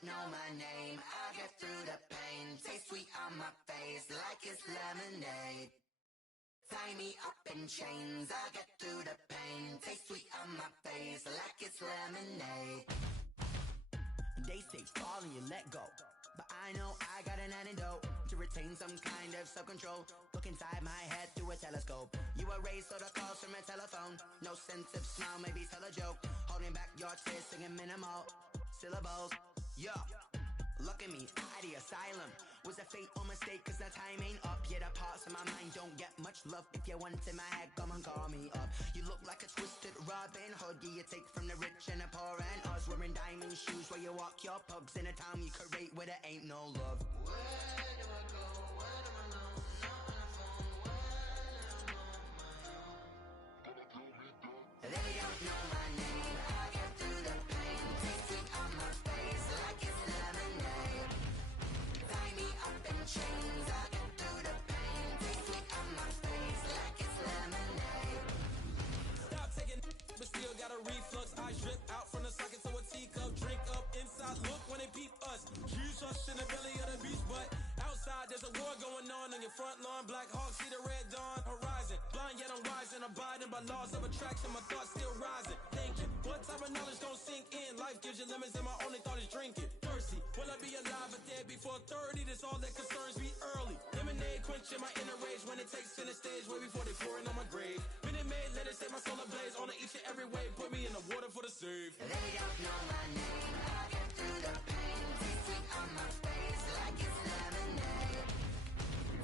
don't know my name, I get through the pain. Taste sweet on my face like it's lemonade. Tie me up in chains, I get through the pain. Taste sweet on my face like it's lemonade. They say fall and you let go, but I know I got an antidote to retain some kind of self-control. Look inside my head through a telescope. You erase all the calls from a telephone. No sense of smile, maybe tell a joke. Holding back your tears, singing minimal syllables. Yeah, look at me, out the asylum. Was a fate or mistake, cause the time ain't up. Yet the parts of my mind don't get much love. If you want in my head, come and call me up. You look like a twisted Robin Hood. Yeah, you take from the rich and the poor and us. Wearing diamond shoes where you walk your pugs in a town you create where there ain't no love. Where do I go? Where do I know? Not on the phone. Where do I know my own? They don't know my name. I get through the pain. Taste sweet on my face like it's lemonade. Tie me up in chains. I get through the pain. Taste sweet on my face like it's lemonade. Stop taking, but still got a reflux. I drip out from the socket to a teacup. Drink up inside. Look when they peep us. Juice us in the belly of the beast, but outside there's a war going on your front lawn. Black Hawk see the red dawn horizon. Blind yet I'm rising, abiding by laws of attraction. My thoughts still rising. Thinking, what type of knowledge don't sink in? Life gives you limits and my only thought is drinking. Thirsty, will I be alive or dead before 30? That's all that concerns me early. Lemonade quenching my inner rage when it takes center stage way before they pouring on my grave. Minute Maid, let it set my soul ablaze on each and every way. Put me in the water for the save. They don't know my name. I get through the pain. Taste sweet on my face like it's lemonade.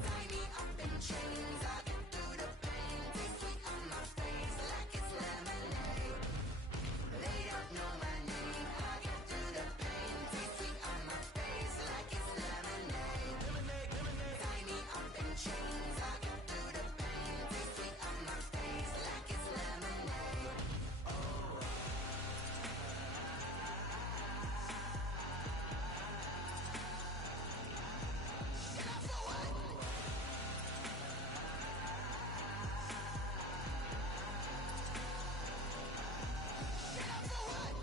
Tie me up in chains. I get through the pain. Taste sweet on my face like it's lemonade. They don't know my name. I get through the pain. Taste sweet on my face like it's lemonade. Lemonade, lemonade. Tie me up in chains. I get through the pain. Taste sweet on my face like it's lemonade. Oh. Shut up for what? Shut up for what?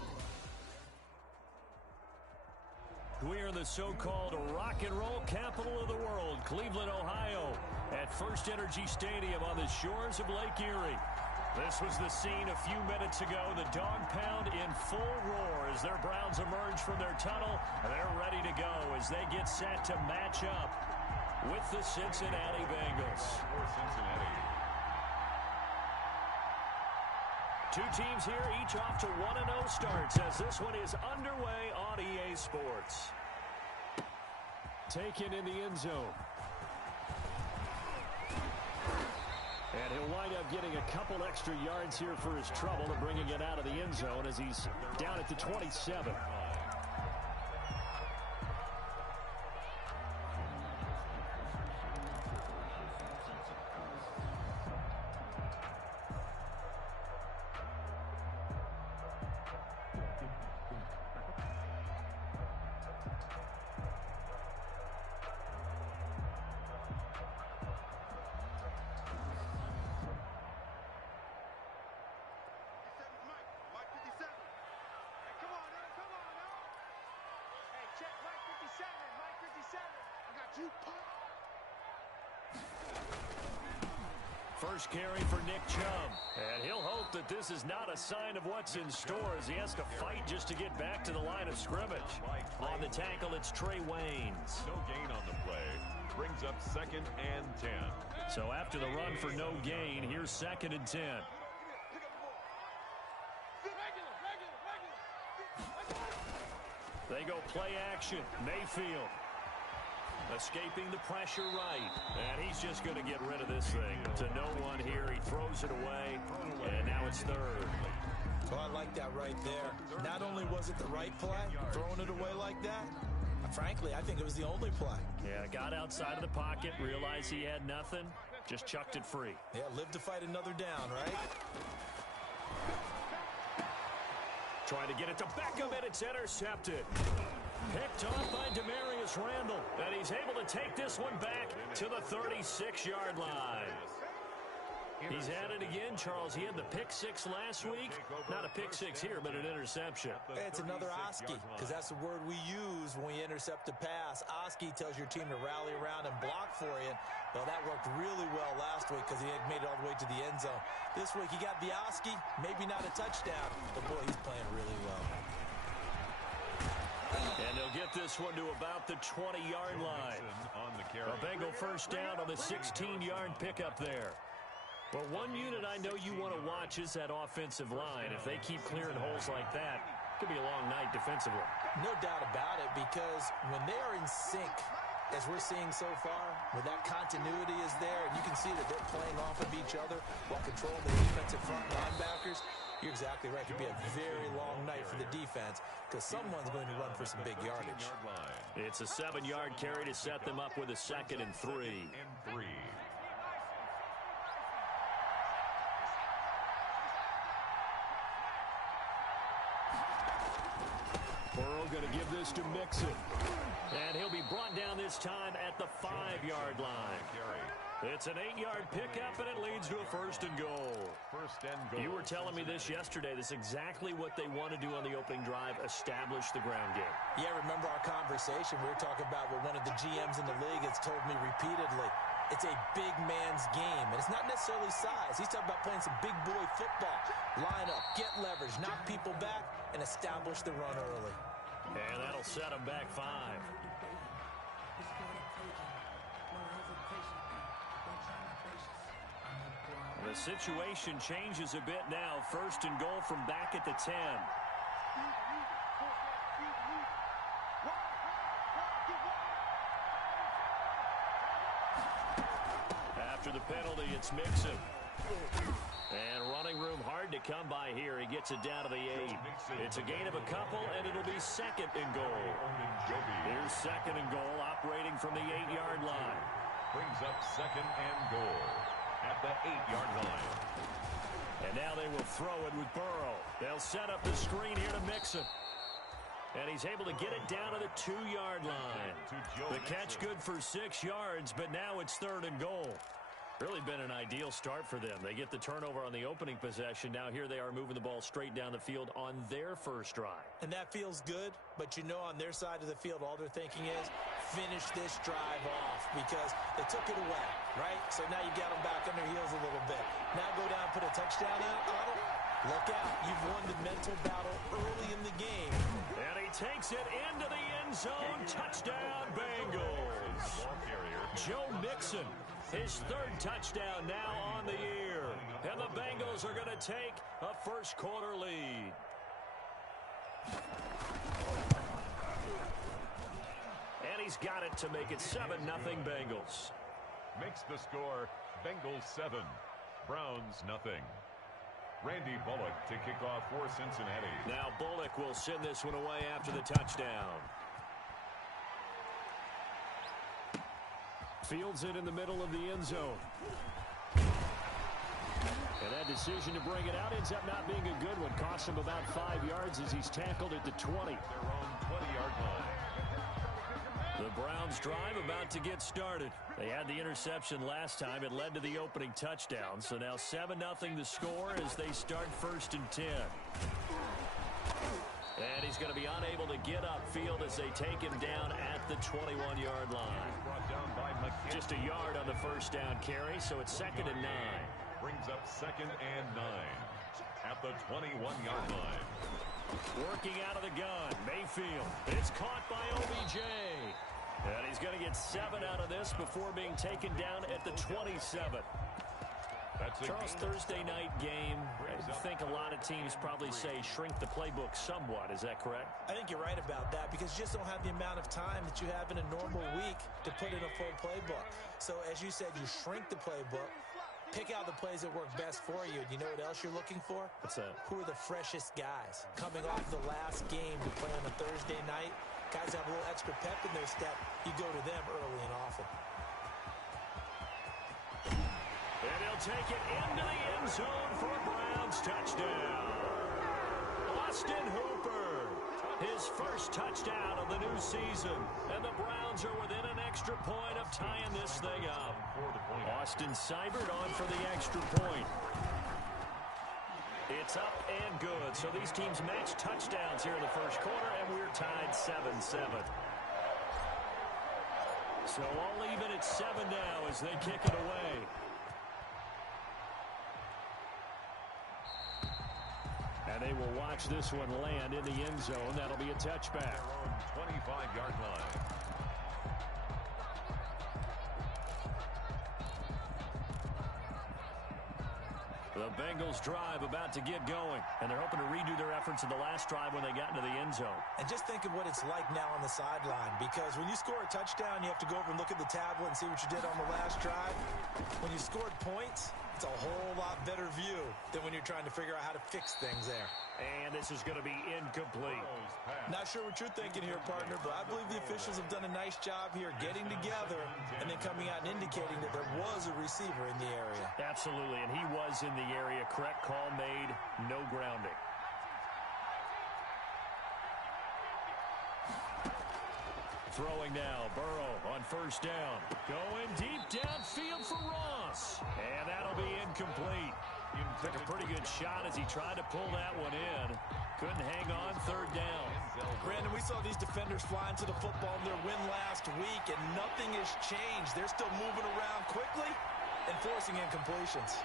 We are the so-called rock and roll capital of the world, Cleveland, Ohio, at First Energy Stadium on the shores of Lake Erie. This was the scene a few minutes ago. The dog pound in full roar as their Browns emerge from their tunnel. They're ready to go as they get set to match up with the Cincinnati Bengals. For Cincinnati. Two teams here, each off to 1-0 starts as this one is underway on EA Sports. Taken in the end zone. And he'll wind up getting a couple extra yards here for his trouble and bringing it out of the end zone as he's down at the 27. Mike 57. Hey, come on now, come on now. Hey, check Mike 57, Mike 57. I got you, punk. First carry for Nick Chubb. And he'll hope that this is not a sign of what's in store as he has to fight just to get back to the line of scrimmage. On the tackle, it's Trey Waynes. No gain on the play. Brings up 2nd and 10. So after the run for no gain, here's 2nd and 10. They go play action. Mayfield escaping the pressure right. And he's just going to get rid of this thing to no one here. He throws it away, and now it's 3rd. Well, I like that right there. Not only was it the right play, throwing it away like that, frankly, I think it was the only play. Yeah, got outside of the pocket, realized he had nothing, just chucked it free. Yeah, live to fight another down, right? Trying to get it to Beckham, and it's intercepted. Picked off by Demarius Randall, and he's able to take this one back to the 36-yard line. He's at it again, Charles. He had the pick six last week. Not a pick six here, but an interception. It's another Oski, because that's the word we use when we intercept a pass. Oski tells your team to rally around and block for you. Well, that worked really well last week because he had made it all the way to the end zone. This week he got the Oski, maybe not a touchdown, but boy, he's playing really well. And they'll get this one to about the 20-yard line. A Bengal first down on the 16-yard pickup there. Well, one unit I know you want to watch is that offensive line. If they keep clearing holes like that, it could be a long night defensively. No doubt about it, because when they are in sync, as we're seeing so far, where that continuity is there, and you can see that they're playing off of each other while controlling the defensive front linebackers, you're exactly right. It could be a very long night for the defense because someone's going to run for some big yardage. It's a 7-yard carry to set them up with a 2nd and 3. Burrow going to give this to Mixon. And he'll be brought down this time at the 5-yard line. It's an 8-yard pickup, and it leads to a 1st and goal. You were telling me this yesterday. This is exactly what they want to do on the opening drive, establish the ground game. Yeah, remember our conversation. We were talking about what one of the GMs in the league has told me repeatedly. It's a big man's game, and it's not necessarily size. He's talking about playing some big boy football. Line up, get leverage, knock people back, and establish the run early. And that'll set him back 5. The situation changes a bit now. 1st and goal from back at the 10. After the penalty, it's Mixon. And running room hard to come by here. He gets it down to the 8. It's a gain of a couple, and it'll be 2nd and goal. Here's 2nd and goal, operating from the 8-yard line. Brings up 2nd and goal at the 8-yard line. And now they will throw it with Burrow. They'll set up the screen here to Mixon. And he's able to get it down to the 2-yard line. The catch good for 6 yards, but now it's 3rd and goal. Really been an ideal start for them. They get the turnover on the opening possession. Now here they are moving the ball straight down the field on their first drive. And that feels good, but you know on their side of the field, all they're thinking is finish this drive off because they took it away, right? So now you got them back on their heels a little bit. Now go down, put a touchdown out on them. Look out. You've won the mental battle early in the game. And he takes it into the end zone. Touchdown, Bengals. Joe Mixon. His 3rd touchdown now on the year. And the Bengals are going to take a first-quarter lead. And he's got it to make it 7-0 Bengals. Makes the score Bengals 7, Browns nothing. Randy Bullock to kick off for Cincinnati. Now Bullock will send this one away after the touchdown. Fields it in the middle of the end zone. And that decision to bring it out ends up not being a good one. Costs him about 5 yards as he's tackled at the 20. Their own 20-yard line. The Browns drive about to get started. They had the interception last time. It led to the opening touchdown. So now 7-0 the score as they start 1st and 10. And he's going to be unable to get upfield as they take him down at the 21-yard line. Just a yard on the first down carry, so it's 2nd and 9. Brings up 2nd and 9 at the 21-yard line. Working out of the gun, Mayfield. It's caught by OBJ. And he's going to get 7 out of this before being taken down at the 27. Charles, Thursday night game, I think a lot of teams probably say shrink the playbook somewhat. Is that correct? I think you're right about that because you just don't have the amount of time that you have in a normal week to put in a full playbook. So as you said, you shrink the playbook, pick out the plays that work best for you. And you know what else you're looking for? What's that? Who are the freshest guys coming off the last game to play on a Thursday night? Guys have a little extra pep in their step. You go to them early and often. And he'll take it into the end zone for a Browns touchdown. Austin Hooper. His first touchdown of the new season. And the Browns are within an extra point of tying this thing up. Austin Seibert on for the extra point. It's up and good. So these teams match touchdowns here in the first quarter, and we're tied 7-7. So all even at 7 now as they kick it away. And they will watch this one land in the end zone. That'll be a touchback. 25-yard line. The Bengals drive about to get going, and they're hoping to redo their efforts in the last drive when they got into the end zone. And just think of what it's like now on the sideline, because when you score a touchdown, you have to go over and look at the tablet and see what you did on the last drive. When you scored points, it's a whole lot better view than when you're trying to figure out how to fix things there. And this is going to be incomplete. Not sure what you're thinking here, partner, but I believe the officials have done a nice job here getting together and then coming out and indicating that there was a receiver in the area. Absolutely, and he was in the area. Correct call made, no grounding. Throwing now, Burrow on first down. Going deep downfield for Ross. And that'll be incomplete. Took a pretty good shot as he tried to pull that one in. Couldn't hang on third down. Brandon, we saw these defenders flying to the football in their win last week, and nothing has changed. They're still moving around quickly and forcing incompletions.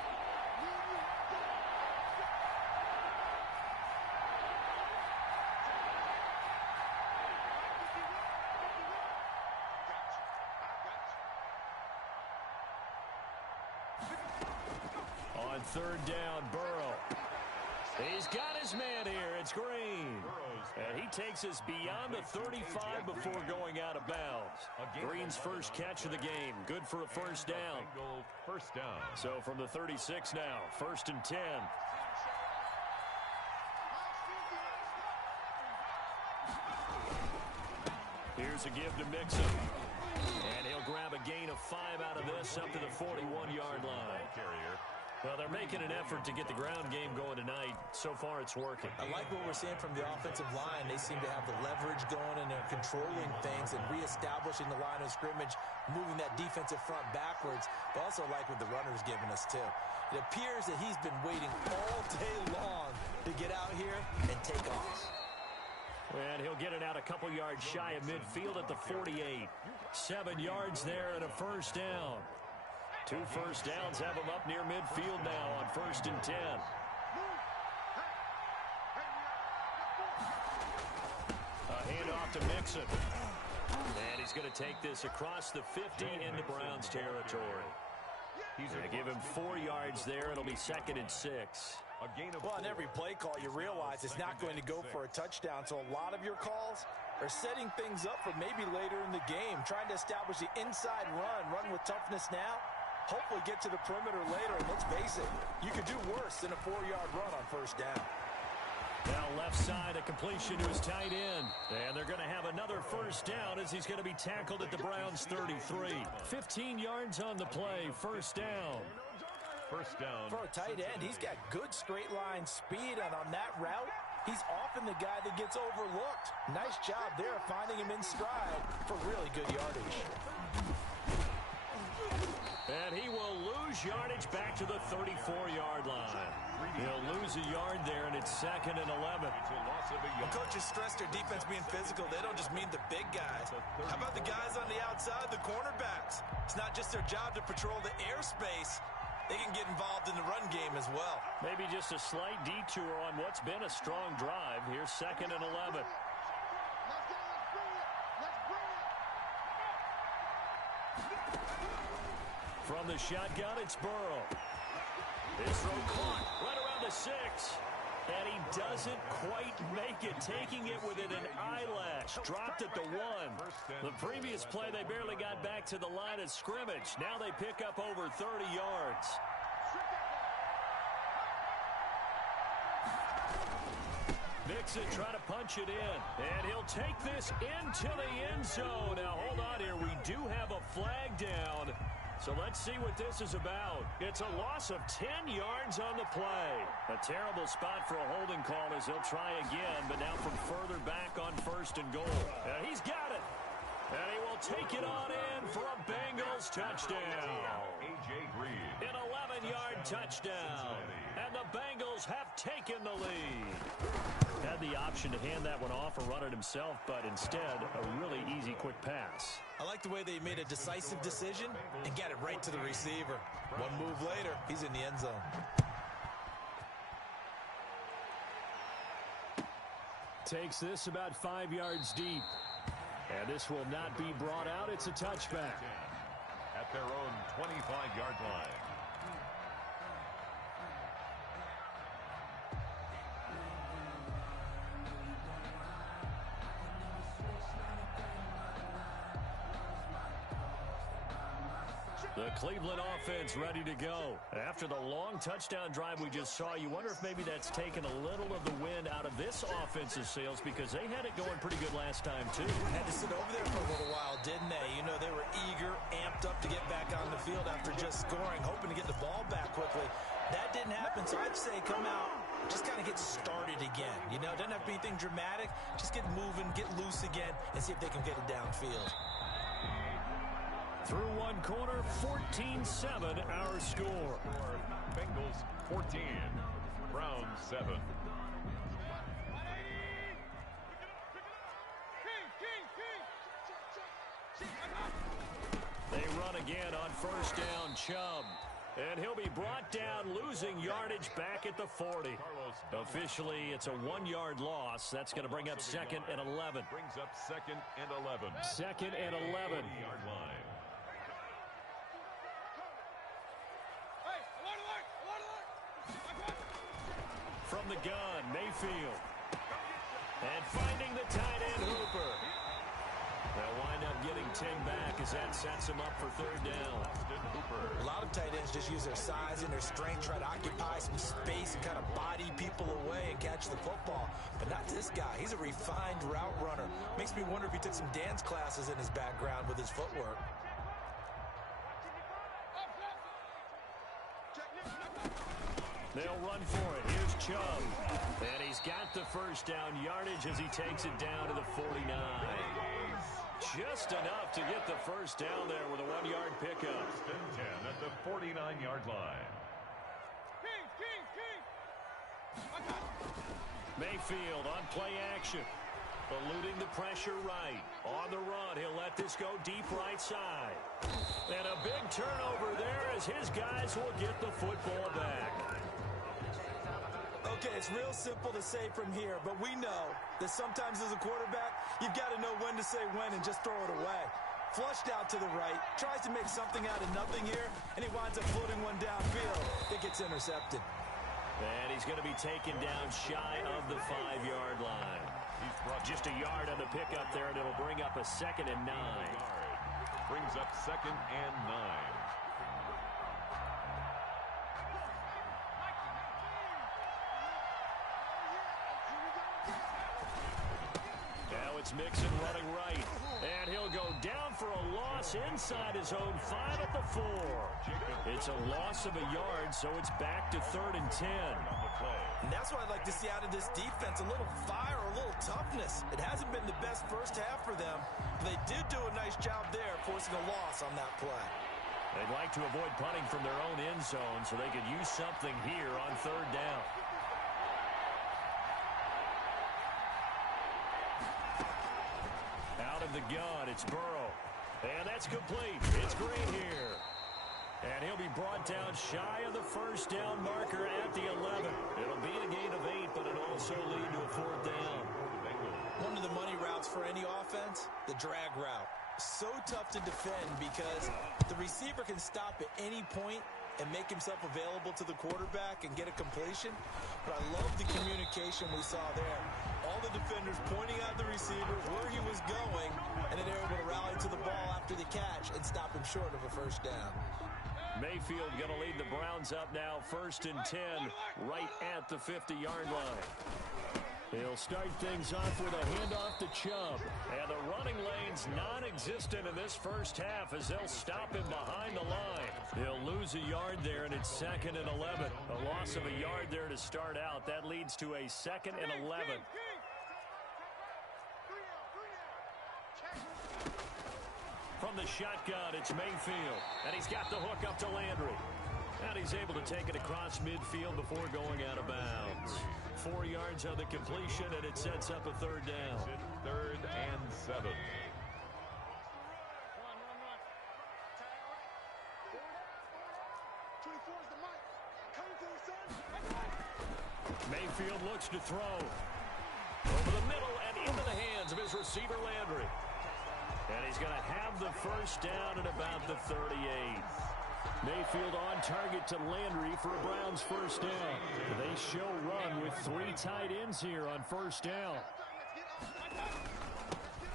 On third down, Burrow. He's got his man here. It's Green. And he takes us beyond the 35 before going out of bounds. Green's first catch of the game. Good for a first down. First down. So from the 36 now, 1st and 10. Here's a give to Mixon. And he'll grab a gain of 5 out of this up to the 41-yard line. Well, they're making an effort to get the ground game going tonight. So far, it's working. I like what we're seeing from the offensive line. They seem to have the leverage going, and they're controlling things and reestablishing the line of scrimmage, moving that defensive front backwards. But also like what the runner's giving us, too. It appears that he's been waiting all day long to get out here and take off. And he'll get it out a couple yards shy of midfield at the 48. 7 yards there and a first down. 2 first downs have him up near midfield now on 1st and 10. A handoff to Mixon. And he's going to take this across the 50 into Browns territory. He's going to give him 4 yards there. It'll be 2nd and 6. Well, on every play call, you realize it's not going to go for a touchdown. So a lot of your calls are setting things up for maybe later in the game, trying to establish the inside run with toughness now. Hopefully get to the perimeter later, and let's face it, you could do worse than a 4-yard run on first down. Now left side, a completion to his tight end. And they're going to have another first down as he's going to be tackled at the Browns' 33. 15 yards on the play, first down. First down. For a tight end, he's got good straight line speed, and on that route, he's often the guy that gets overlooked. Nice job there finding him in stride for really good yardage. And he will lose yardage back to the 34-yard line. He'll lose a yard there, and it's 2nd and 11. When coaches stress their defense being physical, they don't just mean the big guys. How about the guys on the outside, the cornerbacks? It's not just their job to patrol the airspace. They can get involved in the run game as well. Maybe just a slight detour on what's been a strong drive. Here's 2nd and 11. From the shotgun, it's Burrow. His throw caught right around the 6. And he doesn't quite make it, taking it within an eyelash. Dropped at the 1. The previous play, they barely got back to the line of scrimmage. Now they pick up over 30 yards. Mixon trying to punch it in. And he'll take this into the end zone. Now, hold on here. We do have a flag down. So let's see what this is about. It's a loss of 10 yards on the play. A terrible spot for a holding call as he'll try again, but now from further back on 1st and goal. And he's got it. And he will take it on in for a Bengals touchdown. A.J. Green. An 11-yard touchdown. And the Bengals have taken the lead. Had the option to hand that one off or run it himself, but instead, a really easy, quick pass. I like the way they made a decisive decision and got it right to the receiver. One move later, he's in the end zone. Takes this about 5 yards deep. And this will not be brought out. It's a touchback. At their own 25-yard line. The Cleveland offense ready to go. After the long touchdown drive we just saw, you wonder if maybe that's taken a little of the wind out of this offensive sails because they had it going pretty good last time, too. Had to sit over there for a little while, didn't they? You know, they were eager, amped up to get back on the field after just scoring, hoping to get the ball back quickly. That didn't happen, so I'd say come out, just kind of get started again. You know, it doesn't have to be anything dramatic. Just get moving, get loose again, and see if they can get it downfield. Through one quarter, 14-7 our score. Bengals 14, Browns 7. They run again on 1st down, Chubb. And he'll be brought down, losing yardage back at the 40. Officially, it's a 1-yard loss. That's going to bring up 2nd and 11. Brings up 2nd and 11. 2nd and 11. 40-yard line. From the gun, Mayfield. And finding the tight end, Hooper. They'll wind up getting 10 back as that sets him up for 3rd down. A lot of tight ends just use their size and their strength, try to occupy some space and kind of body people away and catch the football. But not this guy. He's a refined route runner. Makes me wonder if he took some dance classes in his background with his footwork. They'll run for it. Here's Chubb. And he's got the 1st down yardage as he takes it down to the 49. Just enough to get the 1st down there with a 1-yard pickup. 10 at the 49-yard line. Mayfield on play action. Eluding the pressure right. On the run, he'll let this go deep right side. And a big turnover there as his guys will get the football back. Okay, it's real simple to say from here, but we know that sometimes as a quarterback, you've got to know when to say when and just throw it away. Flushed out to the right, tries to make something out of nothing here, and he winds up floating one downfield. It gets intercepted. And he's going to be taken down shy of the 5-yard line. Just a yard on the pickup there, and it'll bring up a 2nd and 9. Brings up 2nd and 9. Now it's Mixon running right. And he'll go down for a loss inside his own 5 at the 4. It's a loss of a yard, so it's back to 3rd and 10. And that's what I'd like to see out of this defense, a little fire, a little toughness. It hasn't been the best first half for them, but they did do a nice job there, forcing a loss on that play. They'd like to avoid punting from their own end zone so they could use something here on 3rd down. Out of the gun, it's Burrow. And that's complete. It's Green here. And he'll be brought down shy of the 1st down marker at the 11. It'll be a gain of 8, but it'll also lead to a 4th down. One of the money routes for any offense, the drag route. So tough to defend because the receiver can stop at any point and make himself available to the quarterback and get a completion. But I love the communication we saw there. All the defenders pointing out the receiver where he was going, and then they were able to rally to the ball after the catch and stop him short of a 1st down. Mayfield going to lead the Browns up now, 1st and 10, right at the 50-yard line. He'll start things off with a handoff to Chubb. And the running lane's non-existent in this first half as they'll stop him behind the line. He'll lose a yard there, and it's 2nd and 11. A loss of a yard there to start out. That leads to a 2nd and 11. From the shotgun, it's Mayfield. And he's got the hook up to Landry. And he's able to take it across midfield before going out of bounds. 4 yards on the completion, and it sets up a 3rd down. 3rd and 7. Mayfield looks to throw. Over the middle and into the hands of his receiver, Landry. And he's going to have the first down at about the 38. Mayfield on target to Landry for a Browns first down. They show run with 3 tight ends here on first down.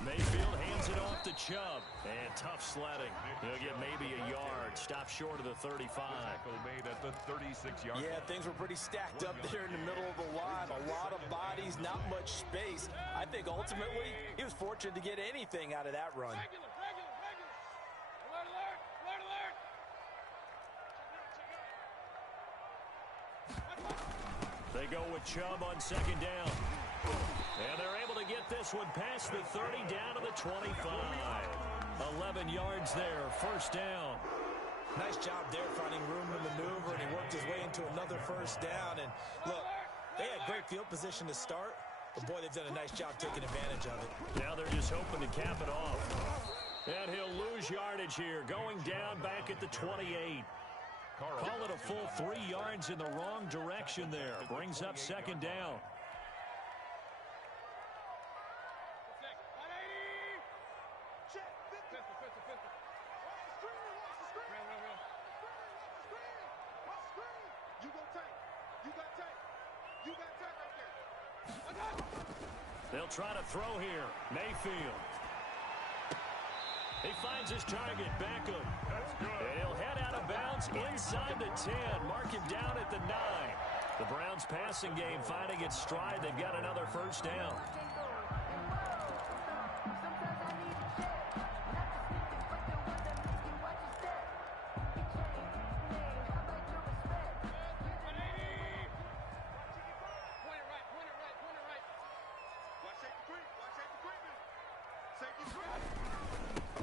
Mayfield hands it off to Chubb. And tough sledding. He'll get maybe a yard. Stop short of the 35. Tackle made at the 36-yard line. Yeah, things were pretty stacked up there in the middle of the line. A lot of bodies, not much space. I think ultimately he was fortunate to get anything out of that run. They go with Chubb on 2nd down. And they're able to get this one past the 30 down to the 25. 11 yards there, first down. Nice job there finding room to maneuver, and he worked his way into another first down. And look, they had great field position to start, but boy, they've done a nice job taking advantage of it. Now they're just hoping to cap it off. And he'll lose yardage here, going down back at the 28. Call it a full 3 yards in the wrong direction there. Brings up 2nd down. They'll try to throw here. Mayfield. He finds his target, Beckham. That's good. And he'll head out of bounds inside the 10. Mark him down at the 9. The Browns passing game finding its stride. They've got another first down.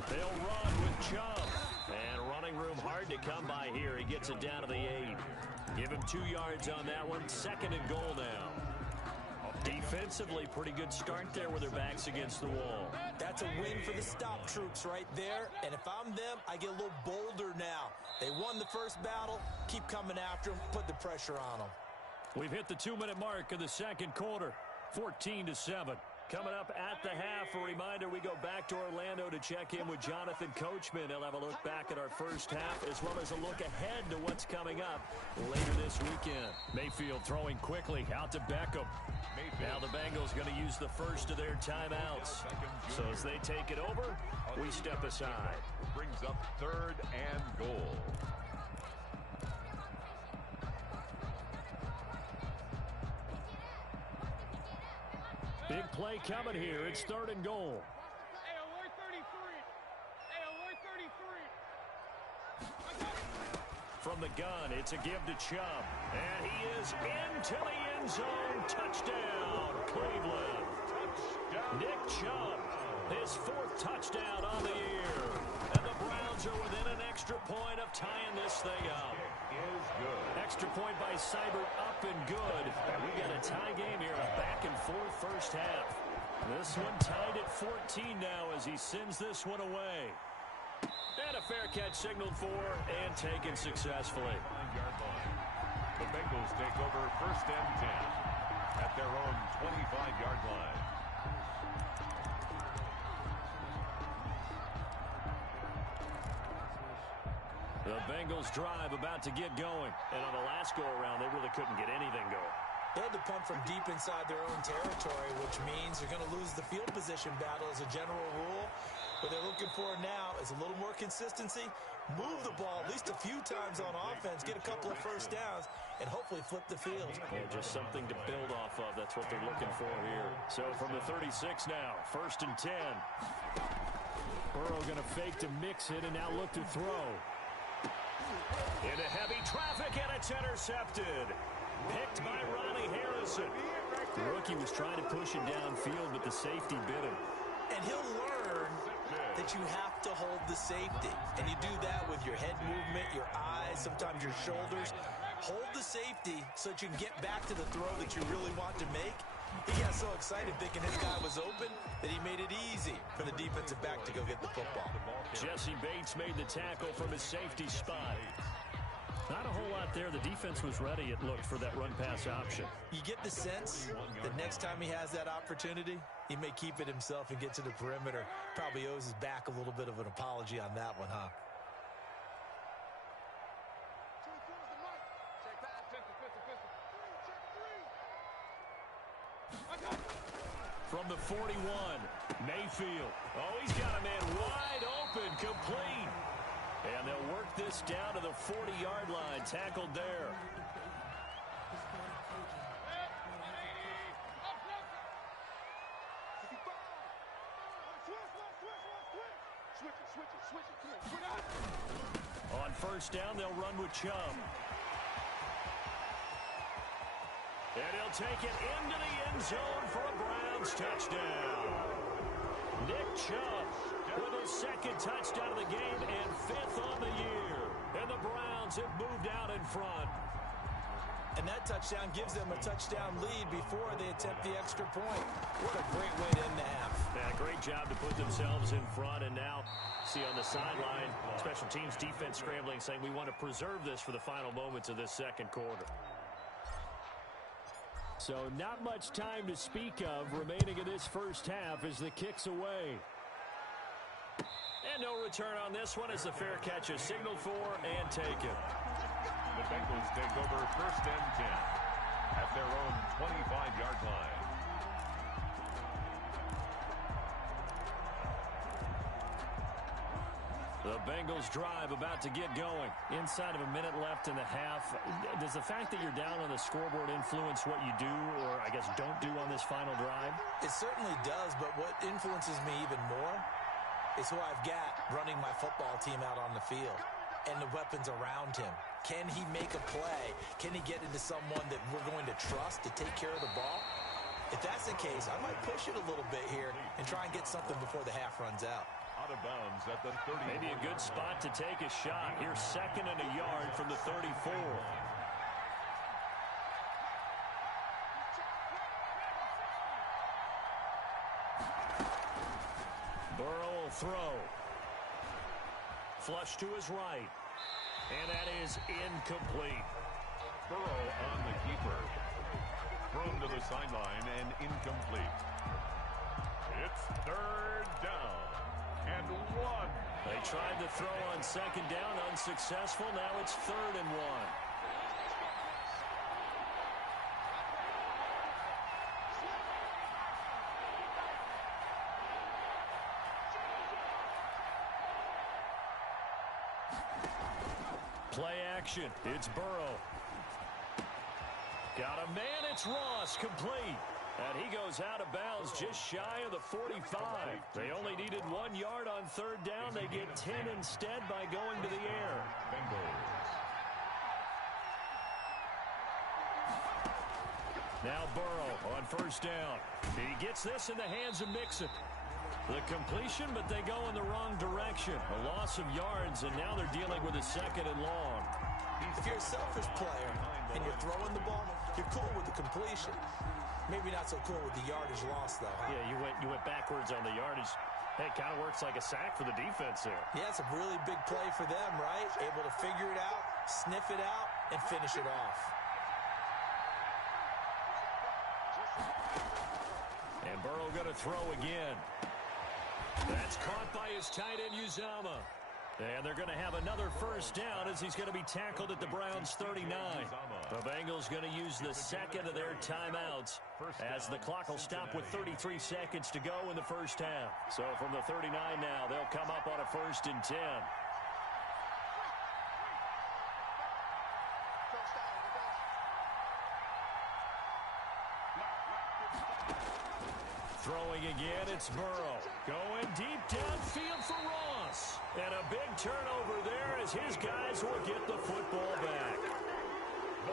They'll run with Chubb. And running room hard to come by here. He gets it down to the 8. Give him 2 yards on that one. 2nd and goal now. Defensively, pretty good start there with their backs against the wall. That's a win for the stop troops right there. And if I'm them, I get a little bolder now. They won the first battle. Keep coming after them. Put the pressure on them. We've hit the 2-minute mark of the second quarter. 14-7. Coming up at the half, a reminder, we go back to Orlando to check in with Jonathan Coachman. He'll have a look back at our first half as well as a look ahead to what's coming up later this weekend. Mayfield throwing quickly out to Beckham. Now the Bengals going to use the first of their timeouts. So as they take it over, we step aside. Brings up 3rd and goal. Big play coming here. It's 3rd and goal. Hey, alert 33. Hey, alert 33. From the gun, it's a give to Chubb. And he is into the end zone. Touchdown, Cleveland. Nick Chubb, his 4th touchdown on the year. And the Browns are within an extra point of tying this thing up. Is good. Extra point by Seibert, up and good. And we got a tie game here, a back-and-forth first half. This one tied at 14 now as he sends this one away. And a fair catch signaled for and taken successfully. 9-yard line. The Bengals take over 1st and 10 at their own 25-yard line. The Bengals drive about to get going. And on the last go-around, they really couldn't get anything going. They had to punt from deep inside their own territory, which means you're going to lose the field position battle as a general rule. What they're looking for now is a little more consistency, move the ball at least a few times on offense, get a couple of first downs, and hopefully flip the field. Yeah, just something to build off of. That's what they're looking for here. So from the 36 now, 1st and 10. Burrow going to fake to mix it and now look to throw. Into heavy traffic, and it's intercepted. Picked by Ronnie Harrison. The rookie was trying to push it downfield, but the safety bit him. And he'll learn that you have to hold the safety. And you do that with your head movement, your eyes, sometimes your shoulders. Hold the safety so that you can get back to the throw that you really want to make. He got so excited thinking his guy was open that he made it easy for the defensive back to go get the football. Jesse Bates made the tackle from his safety spot. Not a whole lot there. The defense was ready, it looked, for that run-pass option. You get the sense that next time he has that opportunity, he may keep it himself and get to the perimeter. Probably owes his back a little bit of an apology on that one, huh? From the 41, Mayfield. Oh, he's got a man wide open, complete. And they'll work this down to the 40-yard line, tackled there. On 1st down, they'll run with Chubb. And he'll take it into the end zone for a Browns touchdown. Nick Chubb with his 2nd touchdown of the game and 5th on the year. And the Browns have moved out in front. And that touchdown gives them a touchdown lead before they attempt the extra point. What a great way to end the half. Yeah, great job to put themselves in front. And now, see on the sideline, special teams defense scrambling, saying we want to preserve this for the final moments of this 2nd quarter. So not much time to speak of remaining in this 1st half as the kick's away. And no return on this one as the fair catch is signaled for and taken. The Bengals take over 1st and 10 at their own 25-yard line. The Bengals drive about to get going. Inside of a minute left in the half. Does the fact that you're down on the scoreboard influence what you do or, I guess, don't do on this final drive? It certainly does, but what influences me even more is who I've got running my football team out on the field and the weapons around him. Can he make a play? Can he get into someone that we're going to trust to take care of the ball? If that's the case, I might push it a little bit here and try and get something before the half runs out. Out of bounds at the 30. Maybe a good spot to take a shot. Here's 2nd and a yard from the 34. Burrow will throw. Flush to his right. And that is incomplete. Burrow on the keeper. Thrown to the sideline and incomplete. It's 3rd down and 1. They tried to throw on 2nd down, unsuccessful. Now it's 3rd and 1. Play action. It's Burrow. Got a man. It's Ross. Complete. And he goes out of bounds just shy of the 45. They only needed 1 yard on 3rd down. They get 10 instead by going to the air. Bengals. Now Burrow on 1st down. He gets this in the hands of Mixon. The completion, but they go in the wrong direction. A loss of yards, and now they're dealing with a 2nd and long. If you're a selfish player and you're throwing the ball, you're cool with the completion. Maybe not so cool with the yardage loss, though, huh? Yeah, you went backwards on the yardage. Hey, it kind of works like a sack for the defense there. Yeah, it's a really big play for them, right? Able to figure it out, sniff it out, and finish it off. And Burrow going to throw again. That's caught by his tight end, Uzomah. And they're going to have another first down as he's going to be tackled at the Browns' 39. The Bengals going to use the second of their timeouts as the clock will stop with 33 seconds to go in the first half. So from the 39 now, they'll come up on a 1st and 10. Throwing again, it's Burrow. Going deep downfield for Ross. And a big turnover there as his guys will get the football back.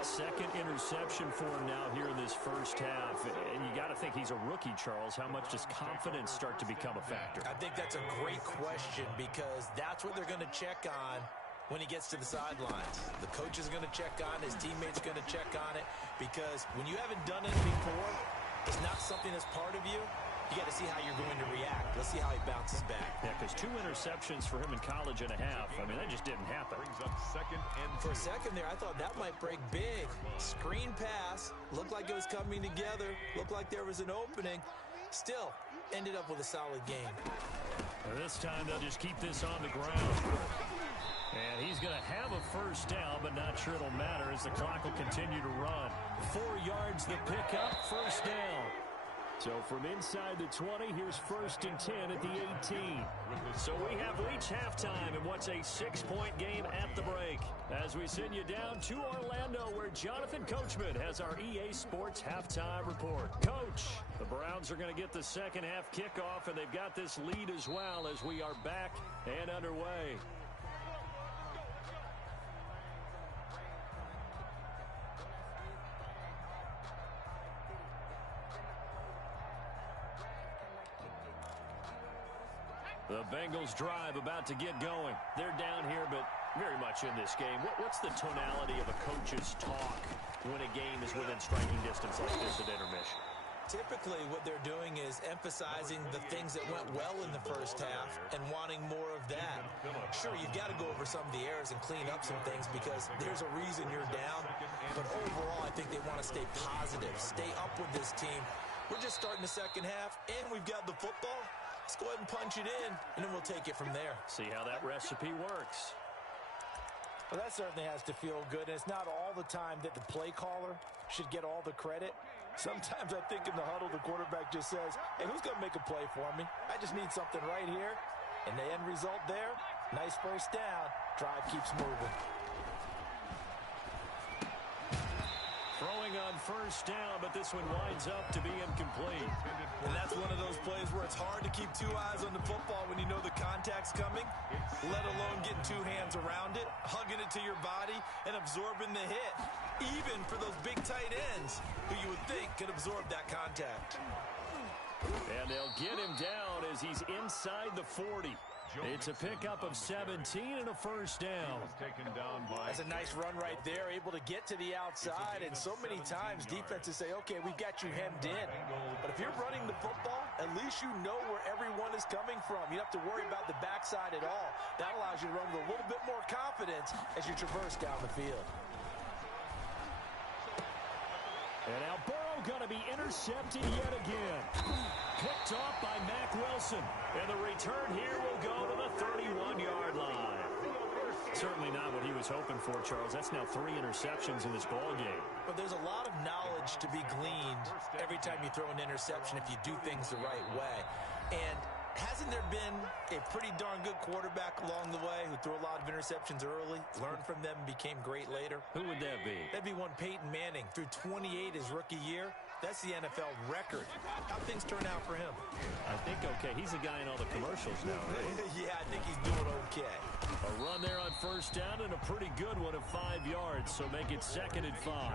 Second interception for him now here in this first half. And you got to think he's a rookie, Charles. How much does confidence start to become a factor? I think that's a great question because that's what they're going to check on when he gets to the sidelines. The coach is going to check on, his teammates are going to check on it, because when you haven't done it before, it's not something that's part of you. You got to see how you're going to react. Let's see how he bounces back. Yeah, because 2 interceptions for him in college and a half. I mean, that just didn't happen. Brings up 2nd and 2. For a second there, I thought that might break big. Screen pass. Looked like it was coming together. Looked like there was an opening. Still, ended up with a solid game. This time they'll just keep this on the ground. And he's going to have a first down, but not sure it'll matter as the clock will continue to run. 4 yards the pickup, first down. So from inside the 20, here's 1st and 10 at the 18. So we have reached halftime in what's a 6-point game at the break. As we send you down to Orlando, where Jonathan Coachman has our EA Sports halftime report. Coach, the Browns are going to get the second half kickoff, and they've got this lead as well as we are back and underway. The Bengals drive about to get going. They're down here, but very much in this game. What's the tonality of a coach's talk when a game is within striking distance like this at intermission? Typically, what they're doing is emphasizing the things that went well in the first half and wanting more of that. Sure, you've got to go over some of the errors and clean up some things because there's a reason you're down. But overall, I think they want to stay positive, stay up with this team. We're just starting the second half, and we've got the football. Let's go ahead and punch it in, and then we'll take it from there. See how that recipe works. Well, that certainly has to feel good, and it's not all the time that the play caller should get all the credit. Sometimes I think in the huddle, the quarterback just says, hey, who's going to make a play for me? I just need something right here. And the end result there, nice first down. Drive keeps moving. Throwing on first down, but this one winds up to be incomplete. And that's one of those plays where it's hard to keep 2 eyes on the football when you know the contact's coming, let alone getting 2 hands around it, hugging it to your body, and absorbing the hit. Even for those big tight ends who you would think could absorb that contact. And they'll get him down as he's inside the 40. It's a pickup of 17 and a first down. That's a nice run right there, able to get to the outside. And so many times defenses say, okay, we've got you hemmed in. But if you're running the football, at least you know where everyone is coming from. You don't have to worry about the backside at all. That allows you to run with a little bit more confidence as you traverse down the field. And now Burrow going to be intercepted yet again. Picked off by Mack Wilson. And the return here will go to the 31-yard line. Certainly not what he was hoping for, Charles. That's now 3 interceptions in this ball game. But there's a lot of knowledge to be gleaned every time you throw an interception if you do things the right way. And hasn't there been a pretty darn good quarterback along the way who threw a lot of interceptions early, learned from them, and became great later? Who would that be? That'd be one Peyton Manning. Threw 28 his rookie year. That's the NFL record. How things turn out for him? I think okay. He's a guy in all the commercials now, right? Yeah, I think he's doing okay. A run there on first down and a pretty good one of 5 yards, so make it 2nd and 5.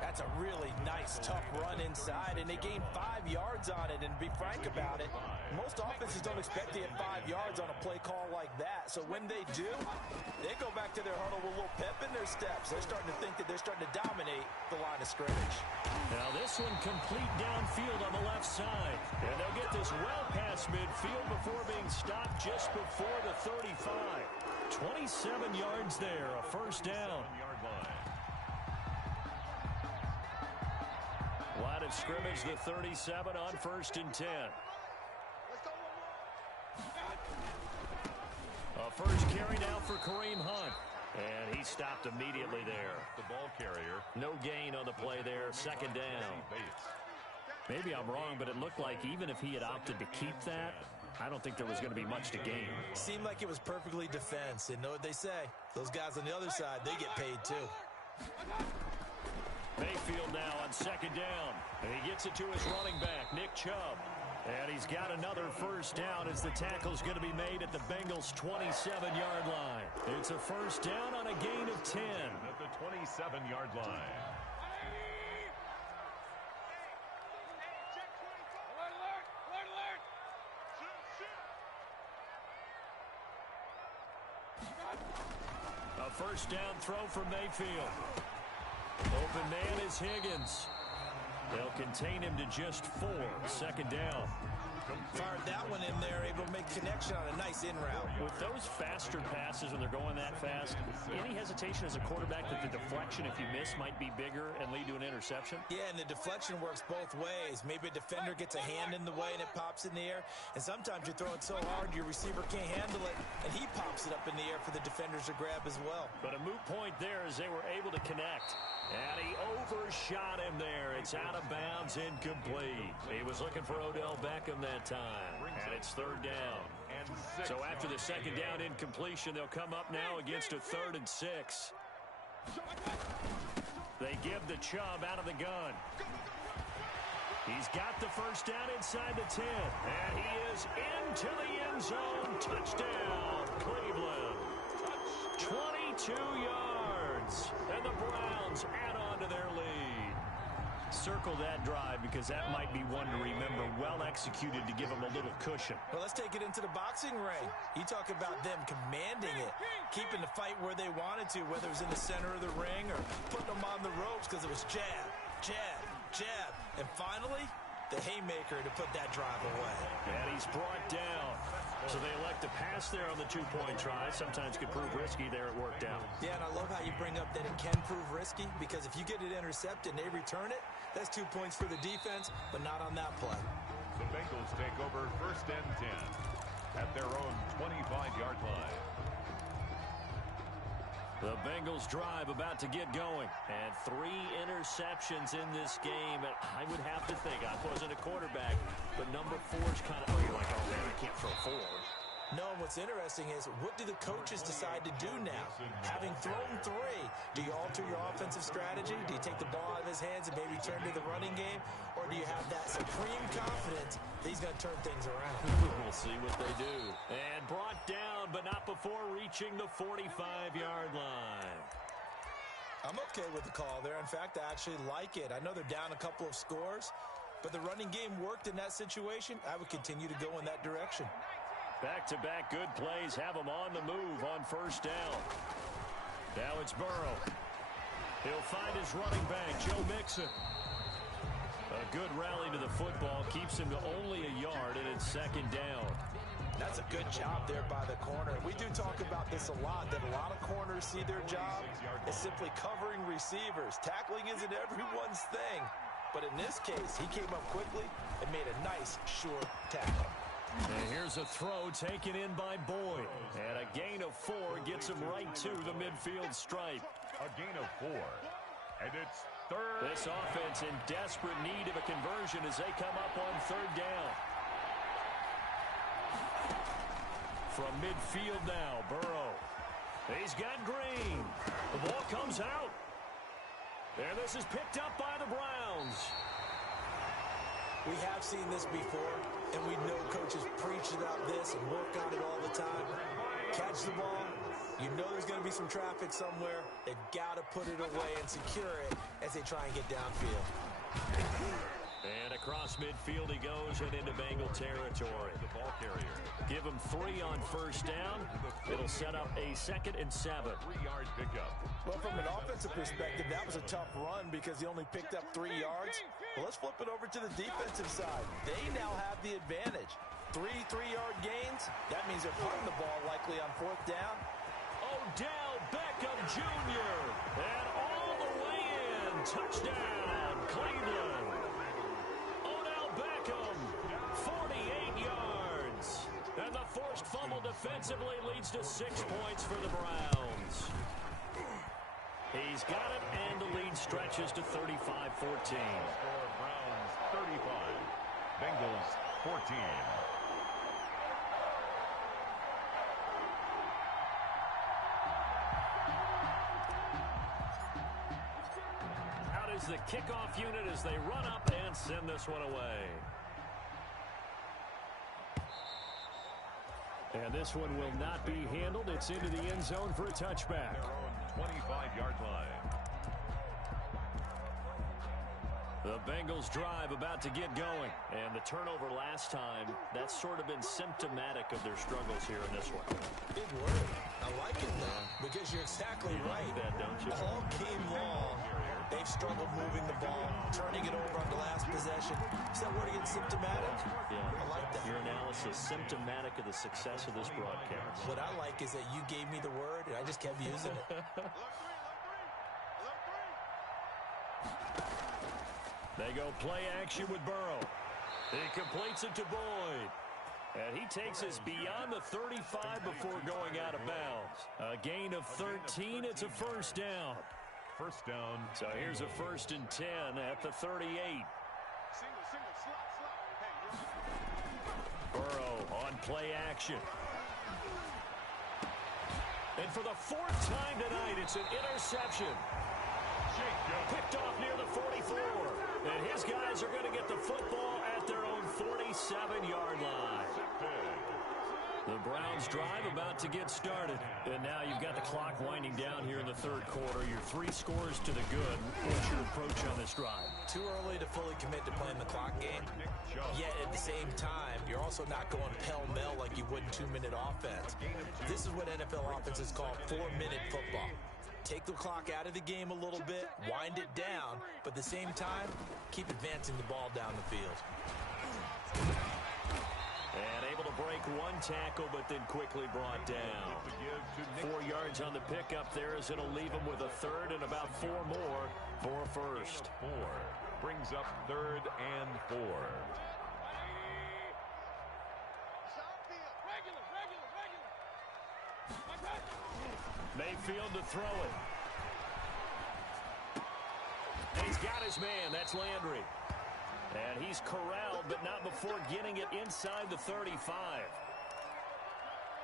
That's a really nice, tough run inside, and they gained 5 yards on it. And to be frank about it, most offenses don't expect to get 5 yards on a play call like that. So when they do, they go back to their huddle with a little pep in their steps. They're starting to think that they're starting to dominate the line of scrimmage. Now this one complete downfield on the left side. And they'll get this well past midfield before being stopped just before the 35. 27 yards there, a first down. Line of scrimmage, the 37 on 1st and 10. A first carry now for Kareem Hunt. And he stopped immediately there. The ball carrier. No gain on the play there. Second down. Maybe I'm wrong, but it looked like even if he had opted to keep that, I don't think there was going to be much to gain. Seemed like it was perfectly defense. And know what they say? Those guys on the other side, they get paid too. Mayfield now on second down. And he gets it to his running back, Nick Chubb. And he's got another first down as the tackle's going to be made at the Bengals' 27-yard line. It's a first down on a gain of 10. At the 27-yard line. A first down throw for Mayfield. Open man is Higgins. They'll contain him to just 4. Second down. Fired that one in there, able to make connection on a nice in route. With those faster passes when they're going that fast, any hesitation as a quarterback that the deflection, if you miss, might be bigger and lead to an interception? Yeah, and the deflection works both ways. Maybe a defender gets a hand in the way and it pops in the air. And sometimes you throw it so hard your receiver can't handle it, and he pops it up in the air for the defenders to grab as well. But a moot point there as they were able to connect. And he overshot him there. It's out of bounds, incomplete. He was looking for Odell Beckham that time. And it's third down. So after the second down incompletion, they'll come up now against a 3rd and 6. They give the Chubb out of the gun. He's got the first down inside the 10. And he is into the end zone. Touchdown, Cleveland. 22 yards. And the Browns add on to their lead. Circle that drive because that might be one to remember. Well executed to give them a little cushion. Well, let's take it into the boxing ring. You talk about them commanding it, keeping the fight where they wanted to, whether it was in the center of the ring or putting them on the ropes because it was jab, jab, jab. And finally, the haymaker to put that drive away. And he's brought down. So they elect to pass there on the two-point try. Sometimes could prove risky. There it worked out. Yeah, and I love how you bring up that it can prove risky because if you get it intercepted and they return it, that's 2 points for the defense, but not on that play. The Bengals take over 1st and 10 at their own 25-yard line. The Bengals drive about to get going. And 3 interceptions in this game. And I would have to think, I wasn't a quarterback, but number 4 is kind of, you're like, oh, man, I can't throw 4. No, and what's interesting is what do the coaches decide to do now? Having thrown 3, do you alter your offensive strategy? Do you take the ball out of his hands and maybe turn to the running game? Or do you have that supreme confidence that he's going to turn things around? We'll see what they do. And brought down, but not before reaching the 45-yard line. I'm okay with the call there. In fact, I actually like it. I know they're down a couple of scores, but the running game worked in that situation. I would continue to go in that direction. Back-to-back good plays have him on the move on first down. Now it's Burrow. He'll find his running back, Joe Mixon. A good rally to the football keeps him to only a yard, and it's second down. That's a good job there by the corner. We do talk about this a lot, that a lot of corners see their job as simply covering receivers. Tackling isn't everyone's thing. But in this case, he came up quickly and made a nice, short tackle. And here's a throw taken in by Boyd. And a gain of 4 gets him right to the midfield stripe. A gain of 4. And it's third. This offense in desperate need of a conversion as they come up on third down. From midfield now, Burrow. He's got Green. The ball comes out. And this is picked up by the Browns. We have seen this before, and we know coaches preach about this and work on it all the time. Catch the ball. You know there's going to be some traffic somewhere. They've got to put it away and secure it as they try and get downfield. And across midfield he goes and into Bengal territory. The ball carrier. Give him 3 on first down. It'll set up a 2nd and 7. 3-yard pickup. Well, from an offensive perspective, that was a tough run because he only picked up 3 yards. Well, let's flip it over to the defensive side. They now have the advantage. 3 3-yard gains. That means they're putting the ball likely on 4th down. Odell Beckham Jr. And all the way in. Touchdown, Cleveland. Odell Beckham, 48 yards. And the forced fumble defensive Defensively leads to 6 points for the Browns. He's got it, and the lead stretches to 35-14. Browns 35, Bengals 14. Out is the kickoff unit as they run up and send this one away. And this one will not be handled. It's into the end zone for a touchback. Their own 25-yard line. The Bengals drive about to get going. And the turnover last time, that's sort of been symptomatic of their struggles here in this one. Big word. I like it, though, because you're exactly right. Like that, don't you? All game long, they've struggled moving the ball, turning it over on the last possession. Is that word again, symptomatic? Yeah. I like that. Your analysis, symptomatic of the success of this broadcast. What I like is that you gave me the word, and I just kept using it. They go play action with Burrow. He completes it to Boyd. And he takes us beyond the 35 before going out of bounds. A gain of 13. It's a first down. First down. So here's a 1st and 10 at the 38. Burrow on play action. And for the 4th time tonight, it's an interception. Picked off near the 44. And his guys are going to get the football at their own 47-yard line. The Browns drive about to get started. And now you've got the clock winding down here in the 3rd quarter. You're 3 scores to the good. What's your approach on this drive? Too early to fully commit to playing the clock game. Yet at the same time, you're also not going pell-mell like you would in 2-minute offense. This is what NFL offenses call 4-minute football. Take the clock out of the game a little bit, wind it down, but at the same time, keep advancing the ball down the field. And able to break 1 tackle, but then quickly brought down. 4 yards on the pickup there as it'll leave him with a 3rd and about 4 more for a first. 4 brings up 3rd and 4. Mayfield to throw it. And he's got his man. That's Landry. And he's corralled, but not before getting it inside the 35.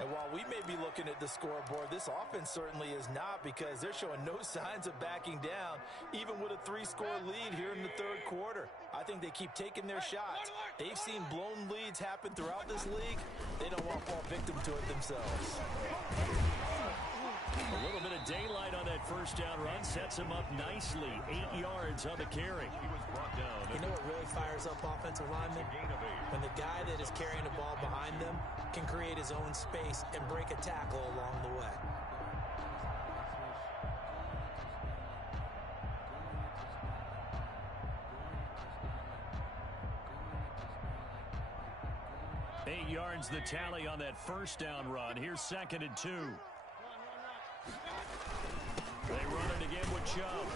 And while we may be looking at the scoreboard, this offense certainly is not, because they're showing no signs of backing down, even with a 3-score lead here in the 3rd quarter. I think they keep taking their shots. They've seen blown leads happen throughout this league. They don't want to fall victim to it themselves. A little bit of daylight on that first down run sets him up nicely. 8 yards on the carry. He was brought down. You know what really fires up offensive linemen? When the guy that is carrying the ball behind them can create his own space and break a tackle along the way. Eight yards the tally on that first down run. Here's 2nd and 2. They run it again with Chubb.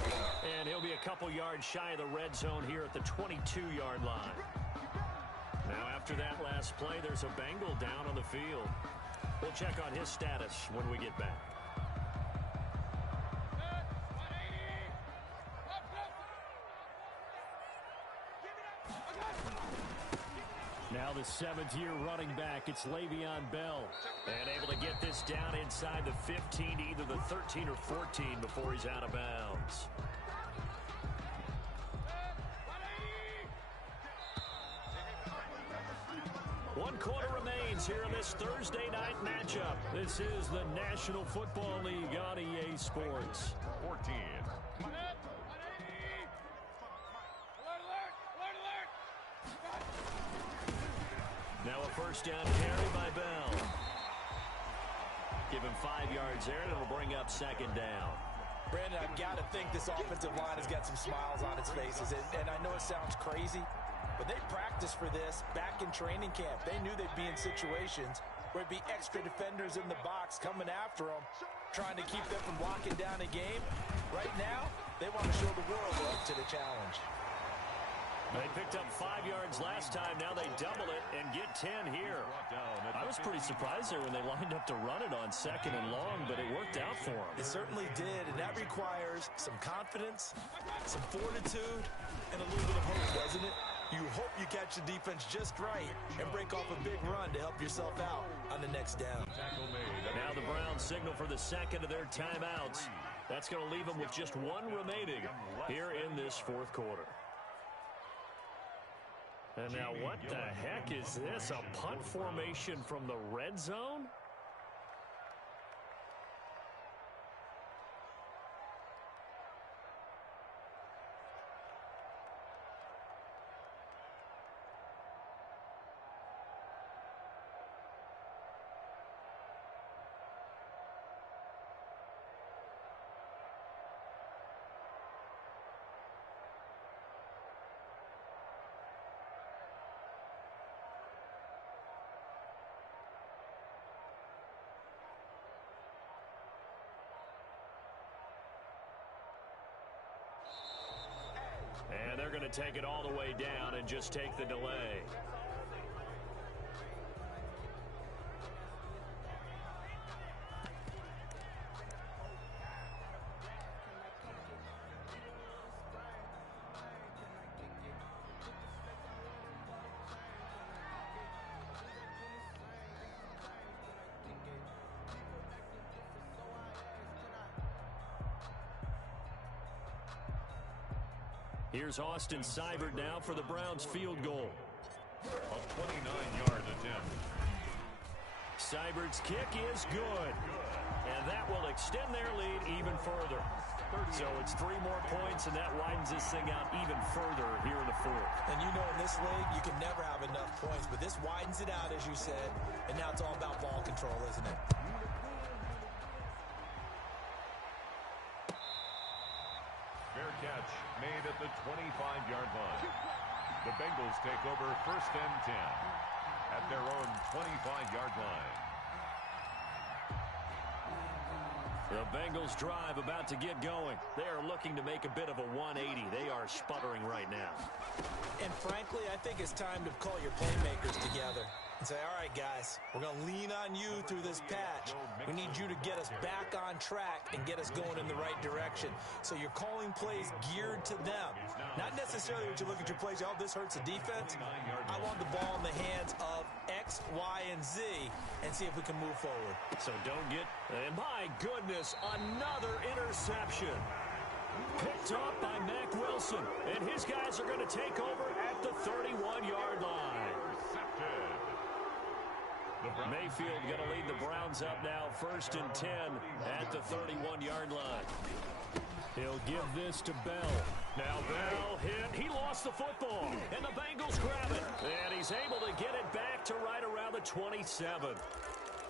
And he'll be a couple yards shy of the red zone here at the 22-yard line. Now after that last play, there's a Bengal down on the field. We'll check on his status when we get back. Now the 7th-year running back, it's Le'Veon Bell. And able to get this down inside the 15 to either the 13 or 14 before he's out of bounds. One quarter remains here in this Thursday night matchup. This is the National Football League on EA Sports. 14. Now a first down carry by Bell. Give him 5 yards there, and it'll bring up 2nd down. Brandon, I've got to think this offensive line has got some smiles on its faces. And I know it sounds crazy, but they practiced for this back in training camp. They knew they'd be in situations where it'd be extra defenders in the box coming after them, trying to keep them from locking down a game. Right now, they want to show the world they're up to the challenge. They picked up 5 yards last time. Now they double it and get 10 here. I was pretty surprised there when they lined up to run it on 2nd and long, but it worked out for them. It certainly did, and that requires some confidence, some fortitude, and a little bit of hope, doesn't it? You hope you catch the defense just right and break off a big run to help yourself out on the next down. Now the Browns signal for the second of their timeouts. That's going to leave them with just 1 remaining here in this 4th quarter. And now what the heck is this? A punt formation from the red zone? And they're going to take it all the way down and just take the delay. Here's Austin Seibert now for the Browns field goal. A 29-yard attempt. Seibert's kick is good. And that will extend their lead even further. So it's 3 more points, and that widens this thing out even further here in the 4th. And you know in this league, you can never have enough points, but this widens it out, as you said, and now it's all about ball control, isn't it? Fair catch made at the 25-yard line. The Bengals take over 1st and 10 at their own 25-yard line. The Bengals drive about to get going. They are looking to make a bit of a 180. They are sputtering right now. And frankly, I think it's time to call your playmakers together and say, all right, guys, we're going to lean on you through this patch. We need you to get us back on track and get us going in the right direction. So you're calling plays geared to them. Not necessarily when you look at your plays, oh, this hurts the defense. I want the ball in the hands of X, Y, and Z and see if we can move forward. So don't get, and my goodness, another interception. Picked off by Mack Wilson, and his guys are going to take over at the 31-yard line. Mayfield going to lead the Browns up now, 1st and 10 at the 31-yard line. He'll give this to Bell. Now Bell hit. He lost the football, and the Bengals grab it. And he's able to get it back to right around the 27.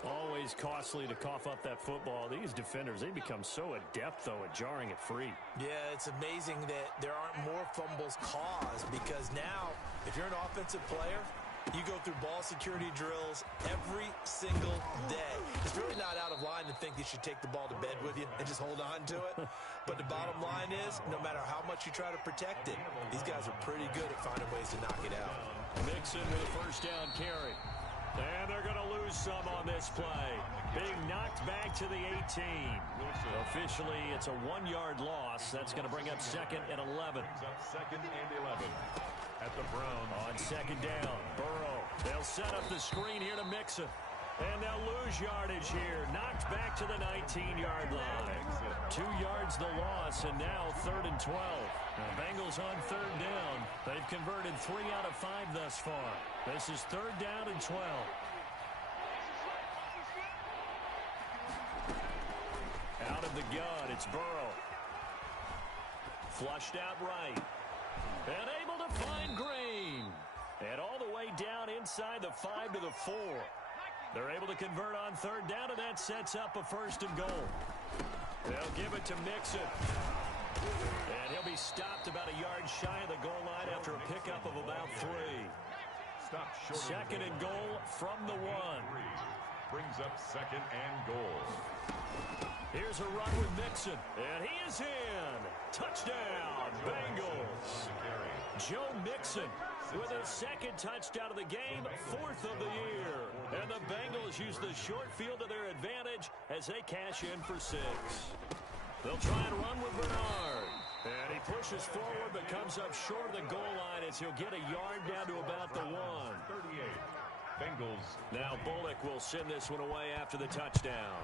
Always costly to cough up that football. These defenders, they become so adept, though, at jarring it free. Yeah, it's amazing that there aren't more fumbles caused because now, if you're an offensive player, you go through ball security drills every single day. It's really not out of line to think you should take the ball to bed with you and just hold on to it. But the bottom line is, no matter how much you try to protect it, these guys are pretty good at finding ways to knock it out. Mixon with a 1st down carry. And they're going to lose some on this play. Being knocked back to the 18. Officially, it's a 1-yard loss. That's going to bring up 2nd and 11. Second and 11 at the Browns. On 2nd down, Burrow. They'll set up the screen here to Mixon. And they'll lose yardage here. Knocked back to the 19-yard line. 2 yards the loss, and now 3rd and 12. Now, Bengals on 3rd down. They've converted 3 out of 5 thus far. This is 3rd down and 12. Out of the gun, it's Burrow. Flushed out right. And able to find Green. And all the way down inside the 5 to the 4. They're able to convert on 3rd down, and that sets up a 1st and goal. They'll give it to Mixon. And he'll be stopped about a yard shy of the goal line after a pickup of about 3. 2nd and goal from the 1. Brings up 2nd and goal. Here's a run with Mixon, and he is in. Touchdown, Bengals. Joe Mixon with his second touchdown of the game, fourth of the year. And the Bengals use the short field to their advantage as they cash in for 6. They'll try and run with Bernard. And he pushes forward but comes up short of the goal line as he'll get a yard down to about the 1. 38. Bengals. Now Bullock will send this one away after the touchdown.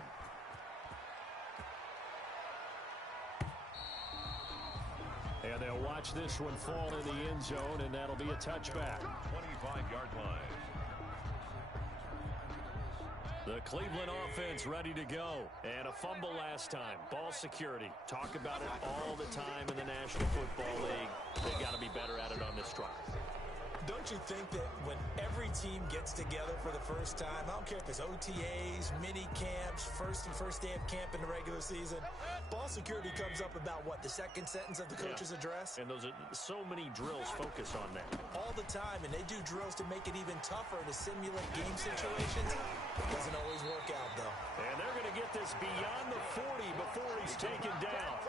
And they'll watch this one fall in the end zone, and that'll be a touchback. 25-yard line. The Cleveland offense ready to go. And a fumble last time. Ball security. Talk about it all the time in the National Football League. They've got to be better at it on this drive. Don't you think that when every team gets together for the first time, I don't care if it's OTAs, mini camps, first day of camp in the regular season, ball security comes up about what, the second sentence of the coach's address? And those are so many drills focus on that. All the time, and they do drills to make it even tougher to simulate game situations. It doesn't always work out, though. And they're going to get this beyond the 40 before he's taken down.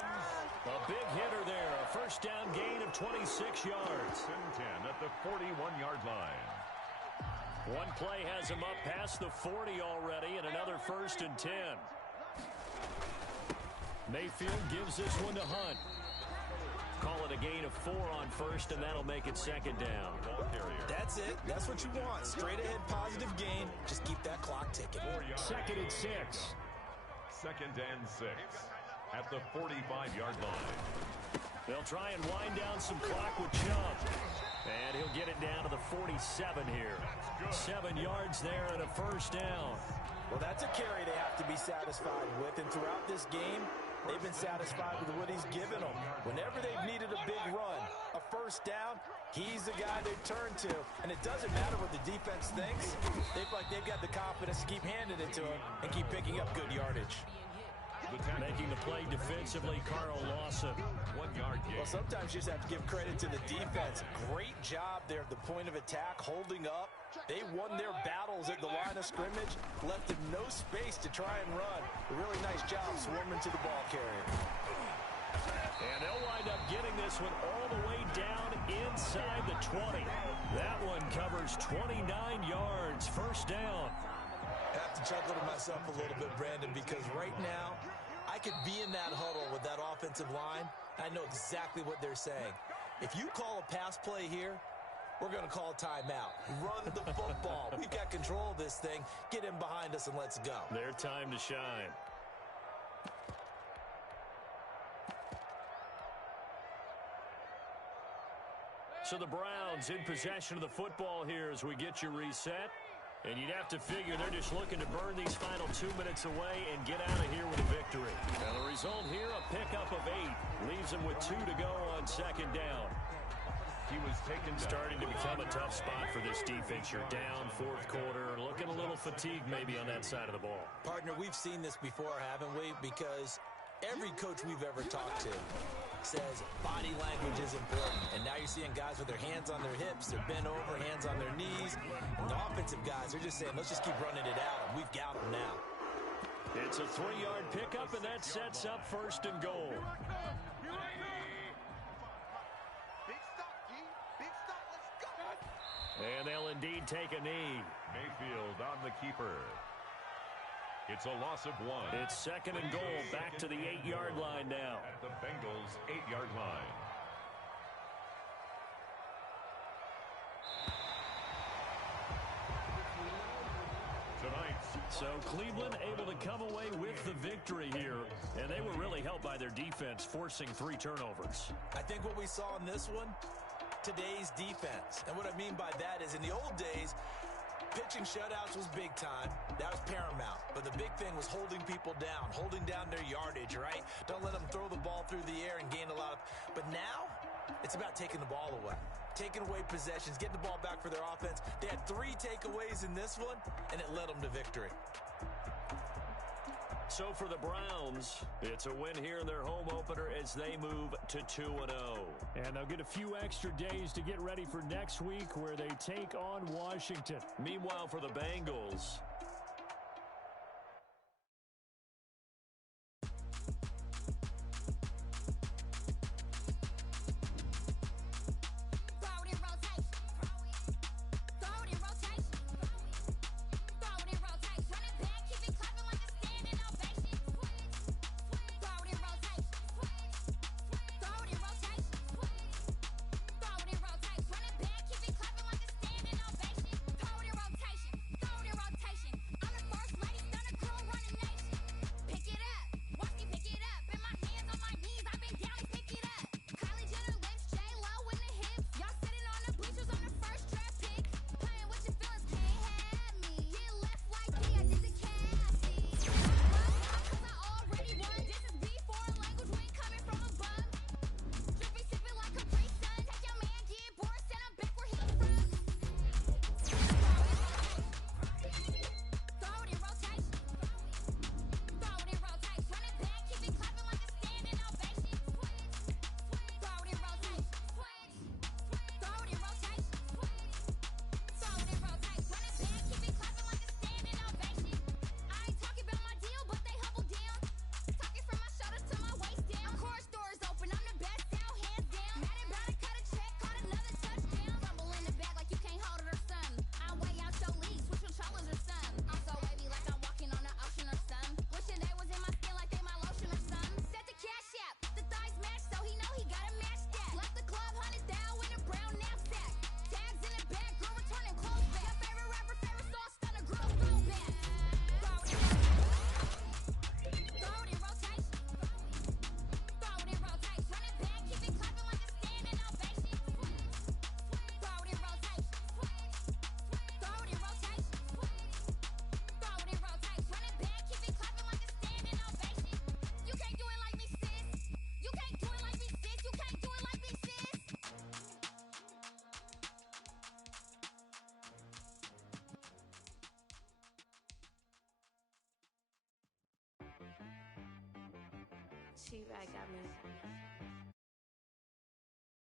A big hitter there, a first down gain of 26 yards. 10 at the 41-yard line. One play has him up past the 40 already, and another 1st and 10. Mayfield gives this one to Hunt. Call it a gain of 4 on first, and that'll make it 2nd down. That's it. That's what you want. Straight ahead positive gain. Just keep that clock ticking. 2nd and 6. 2nd and 6 at the 45-yard line. They'll try and wind down some clock with Chubb. And he'll get it down to the 47 here. 7 yards there and a first down. Well, that's a carry they have to be satisfied with. And throughout this game, they've been satisfied with what he's given them. Whenever they've needed a big run, a first down, he's the guy they turn to. And it doesn't matter what the defense thinks. They feel like they've got the confidence to keep handing it to him and keep picking up good yardage. Making the play defensively, Carl Lawson. 1 yard gain. Well, sometimes you just have to give credit to the defense. Great job there at the point of attack, holding up. They won their battles at the line of scrimmage, left them no space to try and run. A really nice job swarming to the ball carrier. And they'll wind up getting this one all the way down inside the 20. That one covers 29 yards, first down. I have to chuckle to myself a little bit, Brandon, because right now, I could be in that huddle with that offensive line. I know exactly what they're saying. If you call a pass play here, we're going to call timeout. Run the football. We've got control of this thing. Get in behind us and let's go. Their time to shine. So the Browns in possession of the football here as we get you reset. And you'd have to figure they're just looking to burn these final 2 minutes away and get out of here with a victory. Now the result here, a pickup of 8. Leaves them with 2 to go on 2nd down. He was taken down. Starting to become a tough spot for this defense. You're down 4th quarter, looking a little fatigued maybe on that side of the ball. Partner, we've seen this before, haven't we? Because every coach we've ever talked to says body language is important. And now you're seeing guys with their hands on their hips, they're bent over, hands on their knees. And the offensive guys are just saying, let's just keep running it out, and we've got them now. It's a 3-yard pickup, and that sets up 1st and goal. Big stop, G. Big stop. Let's go. And they'll indeed take a knee. Mayfield on the keeper. It's a loss of 1. It's 2nd and goal, back to the 8-yard line now. At the Bengals' 8-yard line. Tonight. So Cleveland able to come away with the victory here. And they were really helped by their defense, forcing 3 turnovers. I think what we saw in this one, today's defense. And what I mean by that is in the old days, pitching shutouts was big time. That was paramount. But the big thing was holding people down, holding down their yardage, right? Don't let them throw the ball through the air and gain a lot of... But now, it's about taking the ball away. Taking away possessions, getting the ball back for their offense. They had 3 takeaways in this one, and it led them to victory. So for the Browns, it's a win here in their home opener as they move to 2-0. And they'll get a few extra days to get ready for next week where they take on Washington. Meanwhile, for the Bengals, Sheepbag got me.